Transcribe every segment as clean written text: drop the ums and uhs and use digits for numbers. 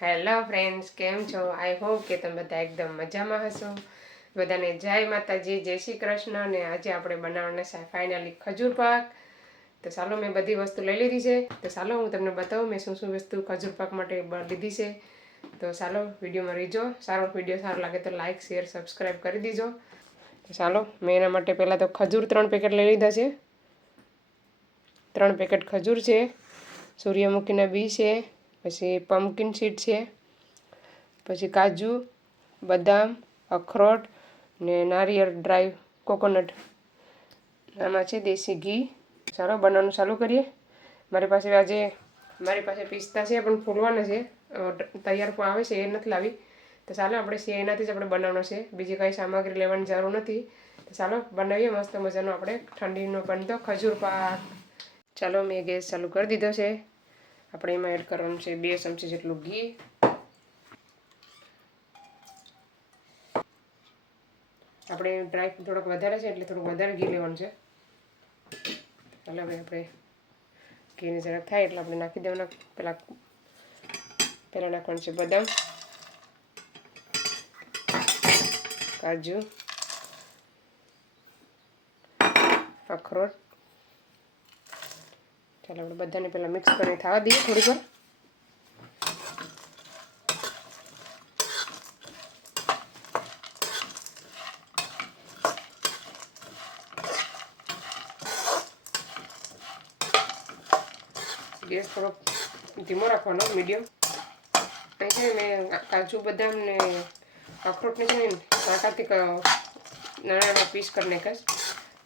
Hello friends, કેમ છો? I hope કે તમે બધા એકદમ મજામાં હશો. બધાને જય માતાજી, જય શ્રી કૃષ્ણ. અને આજે આપણે બનાવવાના છે ફાઇનલી ખજૂર પાક. તો ચાલો મેં બધી વસ્તુ લઈ લીધી છે. તો ચાલો હું તમને બતાવું મેં શું શું વસ્તુ ખજૂર પાક માટે લીધી છે. તો ચાલો વિડીયોમાં રહીજો. વિડીયો સારો લાગે તો લાઇક શેર સબસ્ક્રાઈબ કરી દીજો. તો ચાલો મેં એના માટે પહેલાં તો ખજૂર 3 પેકેટ લઈ લીધા છે. 3 પેકેટ ખજૂર છે, સૂર્યમુખીના બી છે, પછી પમ્પકિન સીડ છે, પછી કાજુ, બદામ, અખરોટ ને નારિયેળ ડ્રાય કોકોનટ. આમાં છે દેશી ઘી. ચાલો બનાવવાનું ચાલુ કરીએ. મારી પાસે પિસ્તા છે પણ ફૂલવાના છે, તૈયાર પણ આવે છે, એ નથી લાવી. તો ચાલો આપણે એનાથી જ આપણે બનાવવાનો છે, બીજી કાંઈ સામગ્રી લેવાની જરૂર નથી. તો ચાલો બનાવીએ મસ્ત મજાનો આપણે ઠંડીનો બનતો ખજૂર પાક. ચાલો મેં ગેસ ચાલુ કરી દીધો છે. આપણે એમાં એડ કરવાનું છે 2 ચમચી જેટલું ઘી. આપણે ડ્રાય થોડોક વધારે છે એટલે થોડુંક વધારે ઘી લેવાનું છે. ચાલો હવે આપણે ઘીને જરાક થાય એટલે આપણે નાખી દેવાના. પહેલાં નાખવાનું છે બદામ, કાજુ, અખરોટ. ચાલો આપણે બધાને પહેલાં મિક્સ કરીને થવા દઈએ થોડીક વાર. ગેસ થોડોક ધીમો રાખવાનો, મીડિયમ. અહીં છે મેં કાજુ બદામ ને અખરોટને છે ને કાંટાથી નાના પીસ કરી નાખાશ.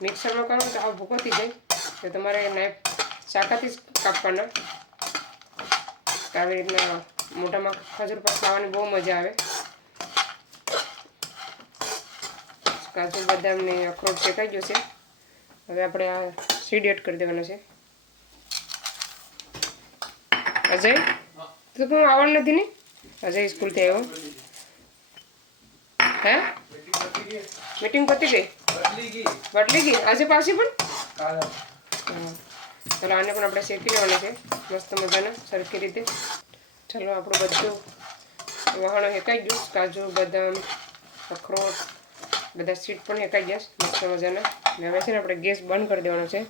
મિક્સરમાં કરો તો આ ભૂકો થઈ જાય. તો તમારે શાકાથી જ કાપવાના. આવી રીતના મોટામાં ખજૂર પાક ખાવાની બહુ મજા આવે. કાજુ બદામ ને અખરોટ શેકાઈ ગયો છે. હવે આપણે આ સીડ એડ કરી દેવાનો છે. અજય, તું પણ આવવાનું નથી ને? અજય સ્કૂલથી આવ્યો. હે મીટિંગ પતી ગઈ? બદલી ગઈ આજે પાછી પણ? હા. ચાલો આને પણ આપણે શેકી લેવાના છે મસ્ત મજાના સરખી રીતે. ચાલો આપણું બધું વહાણો શેકાઈ ગયું. કાજુ બદામ અખરોટ બધા સીડ પણ શેકાઈ ગયા મસ્ત મજાના. ને હવે છે ને આપણે ગેસ બંધ કરી દેવાનો છે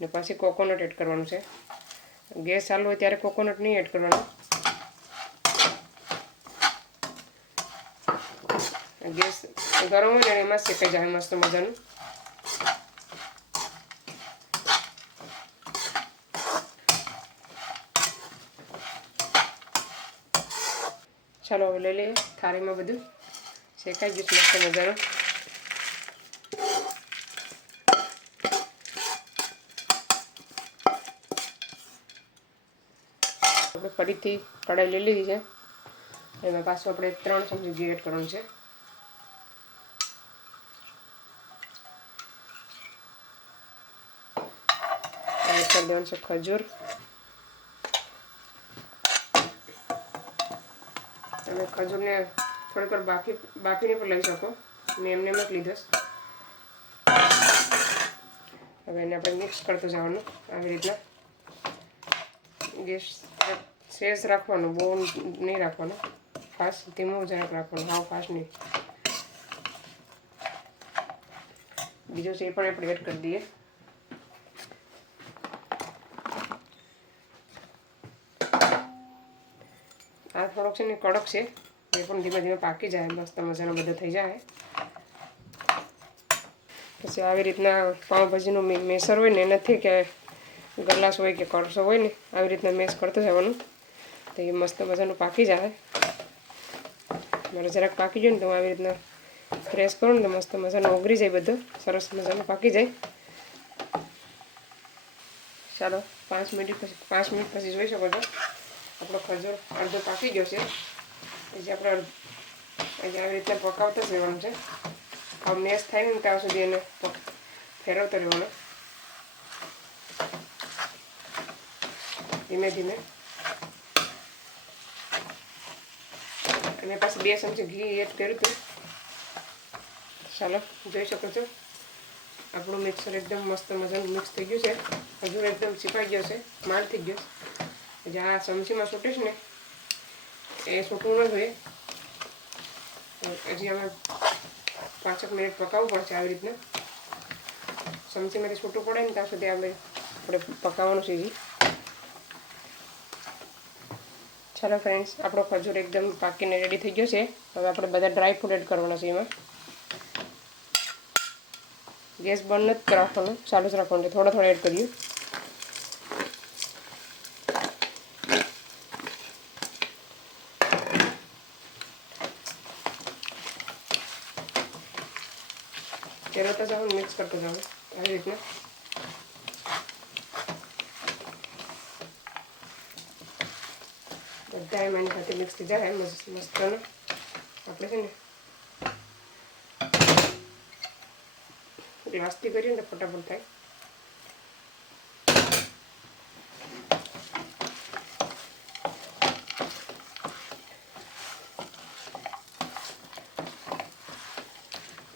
ને પછી કોકોનટ એડ કરવાનું છે. ગેસ ચાલુ હોય ત્યારે કોકોનટ નહીં એડ કરવાનું. ગેસ ગરમ હોય ને એમાં શેકાઈ જાય મસ્ત મજાનું. ચાલો હવે લઈ લઈએ થાળીમાં. બધું શેકાઈ ગયું મસ્ત મજાનું. આપણે ફરીથી કઢાઈ લઈ લીધી છે. એમાં પાછું આપણે 3 ચમચી ઘી એડ કરવાનું છે. એડ કરી દેવાનું છે ખજૂર. તમે ખજૂરને થોડીક વાર બાફીને પણ લઈ શકો. મેં એમને જ લીધો. હવે એને આપણે મિક્સ કરતું જવાનું આવી રીતના. ગેસ સેજ રાખવાનું, બહુ નહીં રાખવાનો. ફાસ્ટ ધીમો જરાક રાખવાનું, હાવ ફાસ્ટ નહીં. બીજો છે એ પણ આપણે એડ કરી દઈએ. આ થોડોક છે ને કડક છે, એ પણ ધીમે ધીમે પાકી જાય મસ્ત મજાનો બધો થઈ જાય. પછી આવી રીતના પાઉંભાજીનું મેસર હોય ને, નથી કે ગ્લાસ હોય કે કરસો હોય ને, આવી રીતના મેશ કરતું જવાનું. તો એ મસ્ત મજાનું પાકી જાય. મારે જરાક પાકી જાય ને તો હું આવી રીતના ફ્રેશ કરું ને તો મસ્ત મજાનું ઓગળી જાય, બધું સરસ મજાનું પાકી જાય. ચાલો 5 મિનિટ પછી જોઈ શકો છો આપણો ખજૂર અડધો પાકી ગયો છે. પછી આપણે આવી રીતના પકાવતા જ રહેવાનું છે. આ મેશ થાય ને ત્યાં સુધી એને ફેરવતો રહેવાનો ધીમે ધીમે. અને પાછું 2 ચમચી ઘી એડ કર્યું હતું. ચાલો જોઈ શકો છો આપણું મિક્સર એકદમ મસ્ત મજાનું મિક્સ થઈ ગયું છે. ખજૂર એકદમ છીપાઈ ગયો છે, માલ થઈ ગયો. જે આ ચમચીમાં છૂટીશ ને એ છૂટવું ન જોઈએ. હજી અમે 5 મિનિટ પકાવવું પડશે આવી રીતના. ચમચીમાંથી છૂટું પડે ને ત્યાં સુધી આપણે પકાવવાનું છે. ચાલો ફ્રેન્ડ્સ, આપણો ખજૂર એકદમ પાકીને રેડી થઈ ગયો છે. હવે આપણે બધા ડ્રાય ફ્રૂટ એડ કરવાના છે. એમાં ગેસ બંધ નથી રાખવાનો, ચાલુ જ રાખવાનું. થોડા થોડા એડ કરીએ. ફેરવતા જાઓ, મિક્સ કરતા જાઓ આવી રીતના. બધા એની સાથે મિક્સ થઈ જાય મસ્ત. આપણે છે ને ગ્લાસથી કરીએ ને ફટાફટ થાય.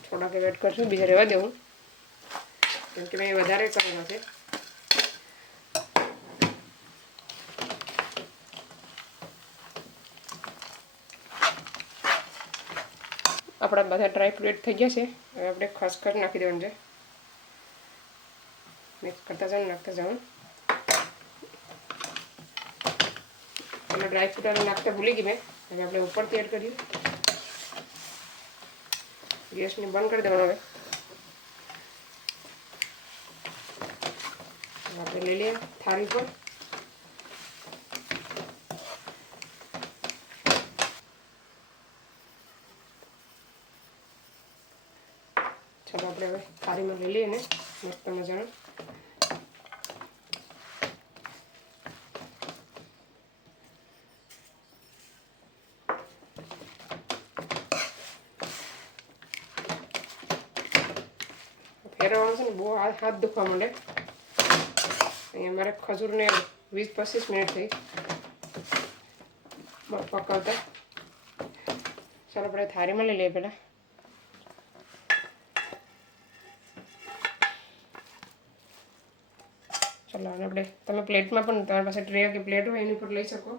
થોડાક વેટ કરશું, બીજા રહેવા દેવું, કેમ કે મેં વધારે કરેલા છે. આપણા બધા ડ્રાય ફ્રૂટ થઈ ગયા છે. હવે આપણે ખસખસ નાખી દેવાનું છે. મિક્સ કરતા જાઓ, નાખતા જાઓ. અને ડ્રાય ફ્રૂટ નાખતા ભૂલી ગઈ મેં. હવે આપણે ઉપરથી એડ કરીએ. ગેસને બંધ કરી દેવાનો. હવે આપણે લઈ લઈએ થાળી પર. ચાલો આપણે હવે થાળીમાં લઈ લઈએ ને મસ્ત મજાનું. ફેરવવાનું છે ને બહુ હાથ દુખવા માંડે. અહીંયા મારે ખજૂરને 20-25 મિનિટ થઈ પકાવતા. ચાલો આપણે થાળીમાં લઈ લઈએ પહેલાં. ચાલો અને આપણે તમે પ્લેટમાં પણ તમારી પાસે ટ્રે કે પ્લેટ હોય એની પર લઈ શકો.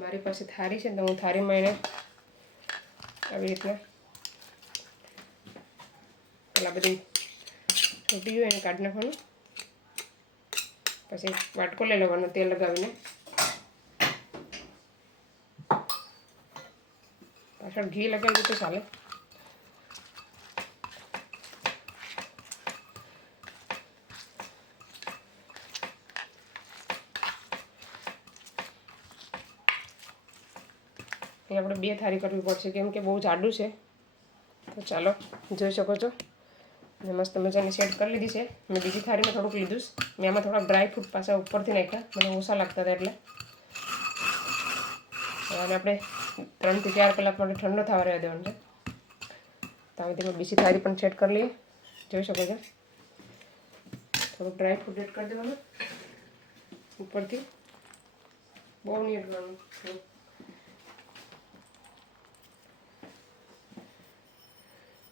મારી પાસે થાળી છે તો હું થાળીમાં એને આવી રીતના પેલા બધી છૂટી હોય એને કાઢી નાખવાનું. પછી વાટકો લઈ લેવાનો તેલ લગાવીને. પાછળ ઘી લગાવી તો ચાલે. એ આપણે 2 થાળી કરવી પડશે કેમ કે બહુ જાડું છે. તો ચાલો જોઈ શકો છો મેં મસ્ત મજાની સેટ કરી લીધી છે. મેં બીજી થાળીમાં થોડુંક લીધું. મેં આમાં થોડા ડ્રાય ફ્રૂટ પાછા ઉપરથી નાખ્યા, મને ઓછા લાગતા હતા એટલે. અને આપણે 3 થી 4 કલાક માટે ઠંડો થવા રહેવા દેવાનો છે. તો હવે તેમાં બીજી થાળી પણ સેટ કરી લઈએ. જોઈ શકો છો થોડુંક ડ્રાય ફ્રૂટ એડ કરી દેવાનું ઉપરથી. બહુ નહીં એડ કરવાનું.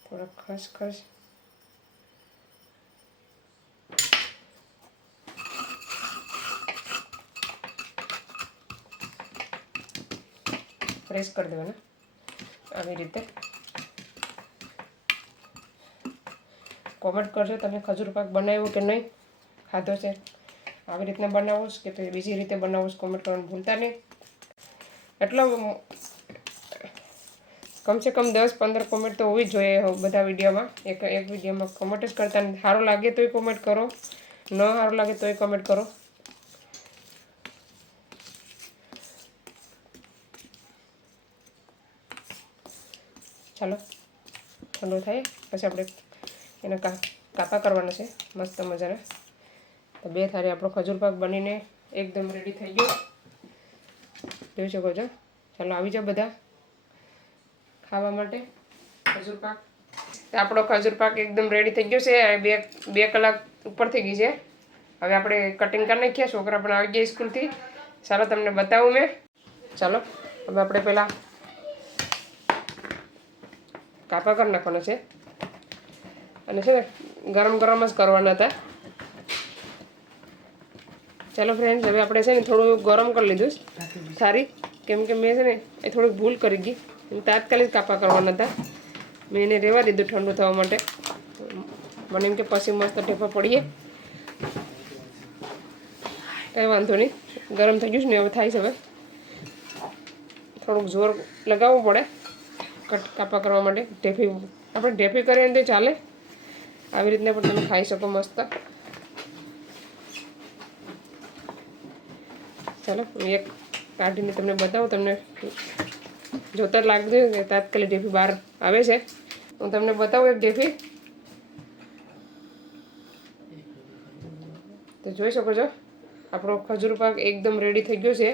થોડા ખસખસ, પ્રેસ કરી દેવાના આવી રીતે. કોમેન્ટ કરજો તમે ખજૂર પાક બનાવ્યો કે નહીં, ખાધો છે આવી રીતના બનાવો કે તો બીજી રીતે બનાવો. કોમેન્ટ કરવાનું ભૂલતા નહીં. એટલો કમસે કમ 10-15 કોમેન્ટ તો હોવી જ જોઈએ બધા વિડીયોમાં. એક વિડીયોમાં કોમેન્ટ જ કરતા નહીં. સારું લાગે તોય કોમેન્ટ કરો, ન સારું લાગે તોય કોમેન્ટ કરો. ચાલો ઠંડો થાય પછી આપણે એના કાપા કરવાના છે મસ્ત મજાના. તો 2 થાળી આપણો ખજૂર પાક બનીને એકદમ રેડી થઈ ગયો. જોઈ શકો છો. ચાલો આવી જાઓ બધા ખાવા માટે ખજૂર પાક. તો આપણો ખજૂર પાક એકદમ રેડી થઈ ગયો છે. 2 કલાક ઉપર થઈ ગઈ છે. હવે આપણે કટિંગ કરી નાખીએ. છોકરા પણ આવી ગયા સ્કૂલથી. ચાલો તમને બતાવું મેં. ચાલો હવે આપણે પહેલાં કાપા કરી નાખવાના છે. અને છે ને ગરમ ગરમ જ કરવાના હતા. ચાલો ફ્રેન્ડ્સ હવે આપણે છે ને થોડું ગરમ કરી લીધું સારી. કેમ કે મેં છે ને એ થોડીક ભૂલ કરી ગઈ. તાત્કાલિક કાપા કરવાના હતા. મેં એને રહેવા દીધું ઠંડુ થવા માટે. મને એમ કે પછી મસ્ત ટેપા પડીએ. કંઈ વાંધો નહીં, ગરમ થઈ ગયું છે ને હવે થાય છે. હવે થોડુંક જોર લગાવવું પડે કાપા કરવા માટે. ઢેફી આપણે ઢેફી કરીએ ને તો ચાલે. આવી રીતના પણ તમે ખાઈ શકો મસ્ત. ચાલો હું એક કાઢીને તમને બતાવું. તમને જોતા જ લાગતું કે તાત્કાલિક ઢેફી બહાર આવે છે. હું તમને બતાવું એક ઢેફી. તો જોઈ શકો છો આપણો ખજૂર પાક એકદમ રેડી થઈ ગયો છે.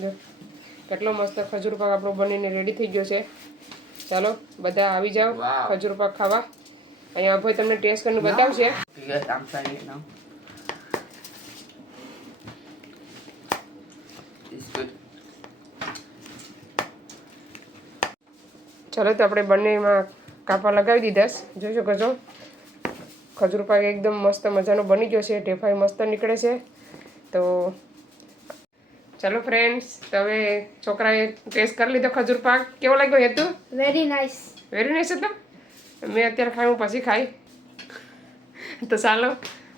જો કેટલો મસ્ત ખજૂર પાક આપણો બનીને રેડી થઈ ગયો છે. ચાલો બધા આવી જાઓ ખજૂર પાક ખાવા. અહીંયા ભાઈ તમને ટેસ્ટ કરીને બતાવશે. ચાલો તો આપણે બંનેમાં કાપા લગાવી દીધા. જોઈ શકો છો ખજૂર પાક એકદમ મસ્ત મજાનો બની ગયો છે. ઢેફાઈ મસ્ત નીકળે છે. તો ચાલો ફ્રેન્ડ્સ, તો હવે છોકરાએ ટેસ્ટ કરી લીધો ખજૂર પાક. કેવો લાગ્યો હેતુ? Very nice. વેરી નાઇસ હતો. મેં અત્યારે ખાઈ, હું પછી ખાઈ. તો ચાલો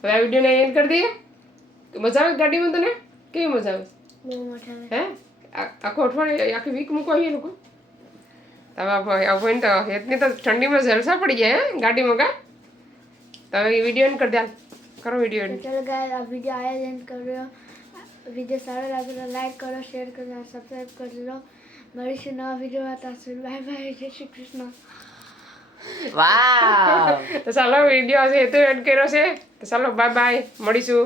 હવે આ વિડીયોને એન્ડ કરી દઈએ. મજા આવે ગાડીમાં તને? કેવી મજા આવે? બહુ મજા આવે. હે આખો અઠવાડિયે આખી વીક મૂકો અહીંયા લોકો? હવે ભાઈ તો હેતની તો ઠંડીમાં જલસા પડી જાય હે ગાડીમાં. કા તો હવે વિડીયો એન્ડ કરી દે. કરો વિડીયો એન્ડ. ચલો ગાઈસ, આ વિડીયો આયા એન્ડ કર્યો. વિડીયો સારો લાગે તો લાઈક કરો, શેર કરો, સબસ્ક્રાઇબ કરી લો. મળીશું નવા વિડીયોમાં. ત્યાં સુધી બાય બાય. જય શ્રી કૃષ્ણ. વાવ. તો ચાલો વિડીયો હશે એ તો એડ કર્યો છે. તો ચાલો બાય બાય, મળીશું.